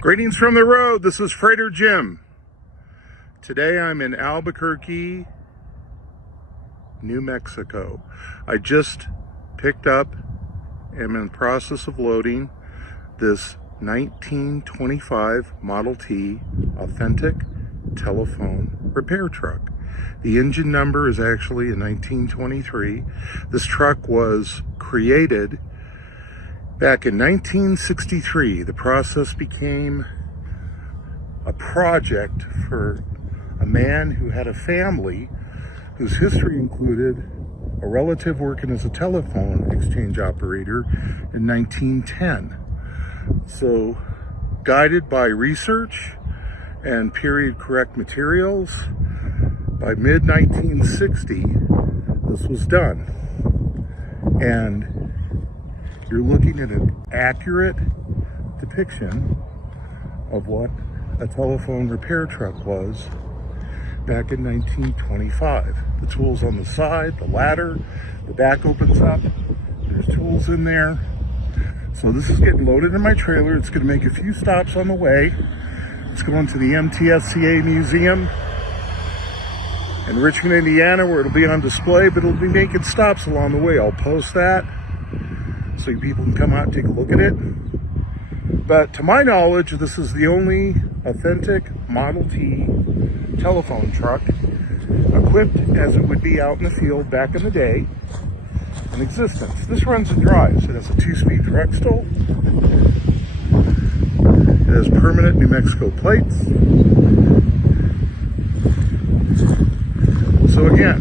Greetings from the road. This is Freighter Jim. Today I'm in Albuquerque, New Mexico. I just picked up, am in the process of loading this 1925 Model T authentic telephone repair truck. The engine number is actually a 1923. This truck was created back in 1963. The process became a project for a man who had a family whose history included a relative working as a telephone exchange operator in 1910. So, guided by research and period correct materials, by mid-1960, this was done. And you're looking at an accurate depiction of what a telephone repair truck was back in 1925. The tools on the side, the ladder, the back opens up, there's tools in there. So this is getting loaded in my trailer. It's going to make a few stops on the way. It's going to the MTSCA Museum in Richmond, Indiana, where it'll be on display, but it'll be making stops along the way. I'll post that so people can come out and take a look at it. But to my knowledge, this is the only authentic Model T telephone truck equipped as it would be out in the field back in the day in existence. This runs and drives. It has a 2-speed Drexel. It has permanent New Mexico plates. So again,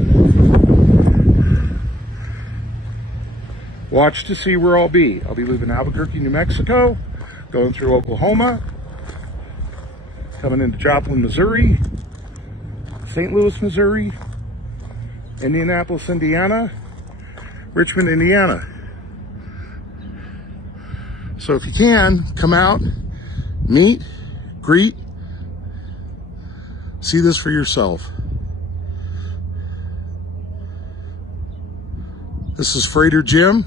watch to see where I'll be. I'll be leaving Albuquerque, New Mexico, going through Oklahoma, coming into Joplin, Missouri, St. Louis, Missouri, Indianapolis, Indiana, Richmond, Indiana. So if you can, come out, meet, greet, see this for yourself. This is Freighter Jim,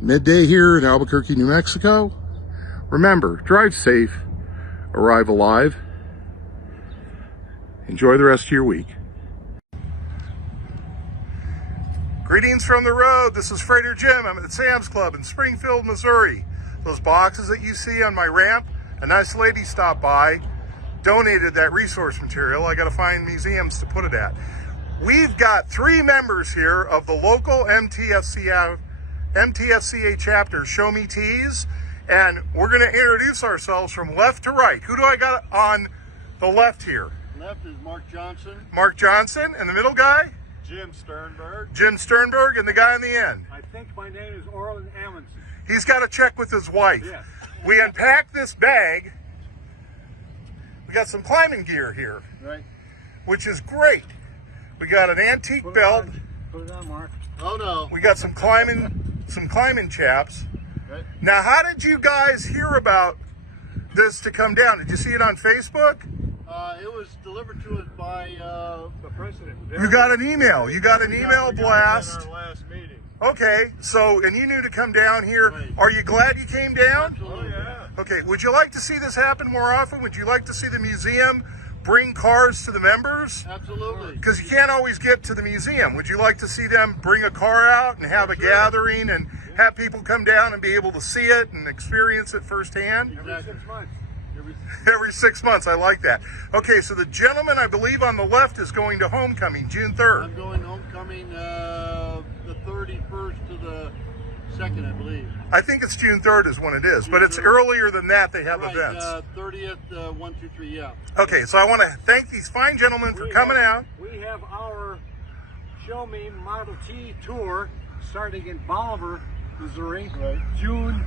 midday here in Albuquerque, New Mexico. Remember, drive safe, arrive alive. Enjoy the rest of your week. Greetings from the road. This is Freighter Jim. I'm at Sam's Club in Springfield, Missouri. Those boxes that you see on my ramp, a nice lady stopped by, donated that resource material. I got to find museums to put it at. We've got 3 members here of the local MTSCA chapter, Show Me Tees, and we're going to introduce ourselves from left to right. Who do I got on the left here? Left is Mark Johnson. Mark Johnson, and the middle guy? Jim Sternberg. Jim Sternberg, and the guy on the end? I think my name is Orland Amundsen. He's got to check with his wife. Yes. We unpacked this bag. We got some climbing gear here, Right. which is great. We got an antique belt. Put it on, Mark. Oh no. We got some climbing chaps. Right. Now, how did you guys hear about this to come down? Did you see it on Facebook? It was delivered to us by The president. You got an email. You got an email we got it blast. at our last meeting. Okay, so, and you knew to come down here. Right. Are you glad you came down? Absolutely. Oh, yeah. Okay, would you like to see this happen more often? Would you like to see the museum bring cars to the members? Absolutely. Because you can't always get to the museum. Would you like to see them bring a car out and have a gathering and have people come down and be able to see it and experience it firsthand? Every 6 months. Every 6 months, I like that. Okay, so the gentleman I believe on the left is going to homecoming, June 3rd. I'm going homecoming the 31st to the 2nd, I believe. I think it's June 3rd is when it is, but it's earlier than that. They have events. 30th, 1, 2, 3, yeah. Okay, so I want to thank these fine gentlemen for coming out. We have our Show Me Model T tour starting in Bolivar, Missouri, Right. June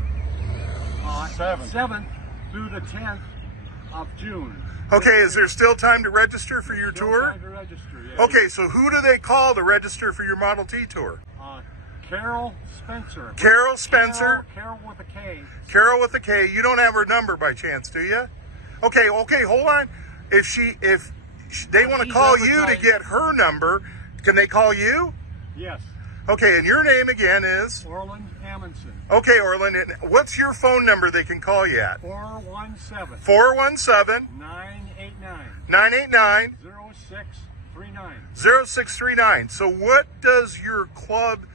7th. 7th through the 10th of June. Okay, is there still time to register for your Still tour? time to register, yes. Okay, so who do they call to register for your Model T tour? Carol Spencer. Carol Spencer. Carol with a K. Carol with a K. You don't have her number by chance, do you? Okay, hold on. If they want to call you to get her number, can they call you? Yes. Okay, and your name again is? Orland Amundsen. Amundsen. Okay, Orland, and what's your phone number they can call you at? 417 417 989 989 0639. 0639. So what does your club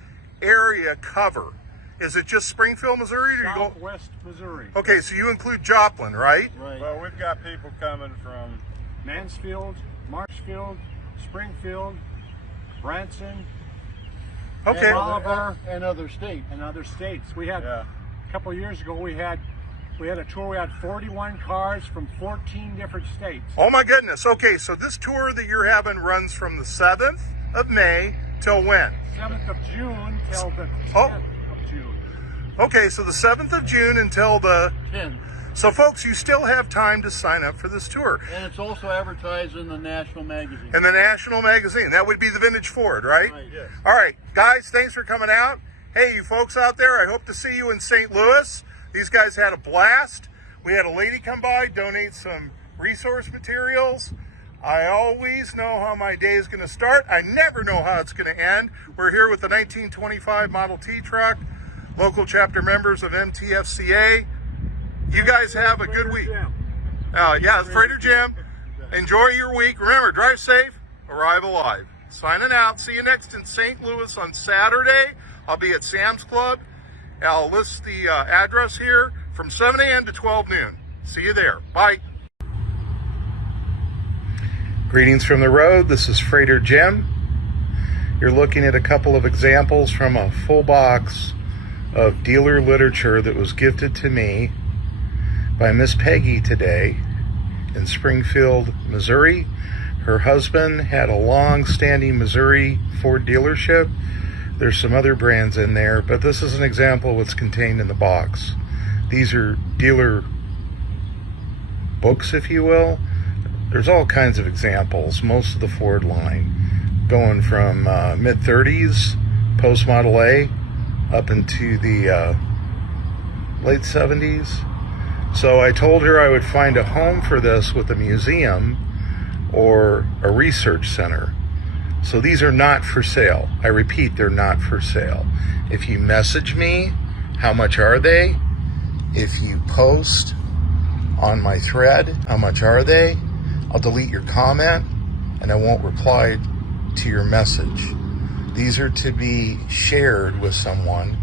area cover? Is it just Springfield, Missouri? Or you go? Southwest Missouri. Okay, so you include Joplin, right? Right. Well, we've got people coming from Mansfield, Marshfield, Springfield, Branson, Okay. and Oliver, and other states. and other states. We had Yeah. a couple of years ago. We had a tour. We had 41 cars from 14 different states. Oh my goodness. Okay, so this tour that you're having runs from the 7th of May till when? 7th of June till the 10th Oh. of June. Okay, so the 7th of June until the... 10. So folks, you still have time to sign up for this tour. And it's also advertised in the national magazine. In the national magazine. That would be the Vintage Ford, right? Right. Yes. All right, guys, thanks for coming out. Hey, you folks out there, I hope to see you in St. Louis. These guys had a blast. We had a lady come by, donate some resource materials. I always know how my day is going to start. I never know how it's going to end. We're here with the 1925 Model T truck, local chapter members of MTFCA. You guys have a good week. Yeah, it's Freighter Jim. Enjoy your week. Remember, drive safe, arrive alive. Signing out. See you next in St. Louis on Saturday. I'll be at Sam's Club. I'll list the address here from 7 a.m. to 12 noon. See you there. Bye. Greetings from the road. This is Freighter Jim. You're looking at a couple of examples from a full box of dealer literature that was gifted to me by Miss Peggy today in Springfield, Missouri. Her husband had a long-standing Missouri Ford dealership. There's some other brands in there, but this is an example of what's contained in the box. These are dealer books, if you will. There's all kinds of examples, most of the Ford line, going from mid-30s, post-Model A, up into the late 70s. So I told her I would find a home for this with a museum or a research center. So these are not for sale. I repeat, they're not for sale. If you message me, how much are they? If you post on my thread, how much are they? I'll delete your comment and I won't reply to your message. These are to be shared with someone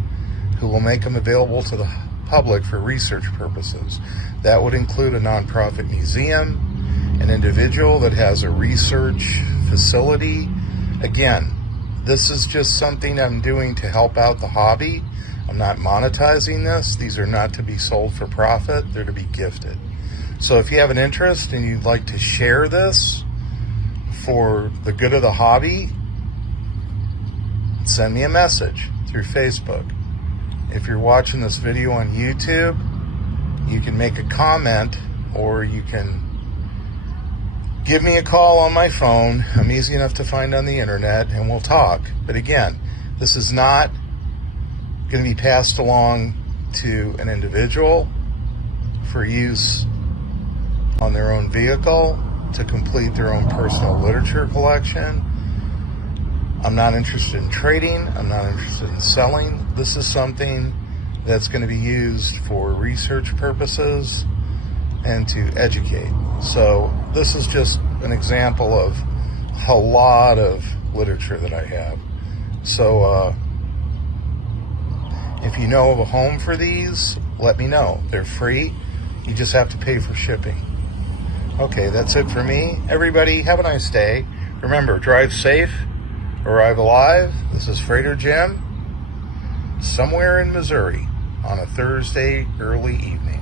who will make them available to the public for research purposes. That would include a nonprofit museum, an individual that has a research facility. Again, this is just something I'm doing to help out the hobby. I'm not monetizing this. These are not to be sold for profit. They're to be gifted. So if you have an interest and you'd like to share this for the good of the hobby, send me a message through Facebook. If you're watching this video on YouTube, you can make a comment or you can give me a call on my phone. I'm easy enough to find on the internet and we'll talk. But again, this is not going to be passed along to an individual for use on their own vehicle to complete their own personal literature collection. I'm not interested in trading. I'm not interested in selling. This is something that's going to be used for research purposes and to educate. So this is just an example of a lot of literature that I have. So if you know of a home for these, let me know. They're free. You just have to pay for shipping. Okay, that's it for me. Everybody, have a nice day. Remember, drive safe, arrive alive. This is Freighter Jim, somewhere in Missouri on a Thursday early evening.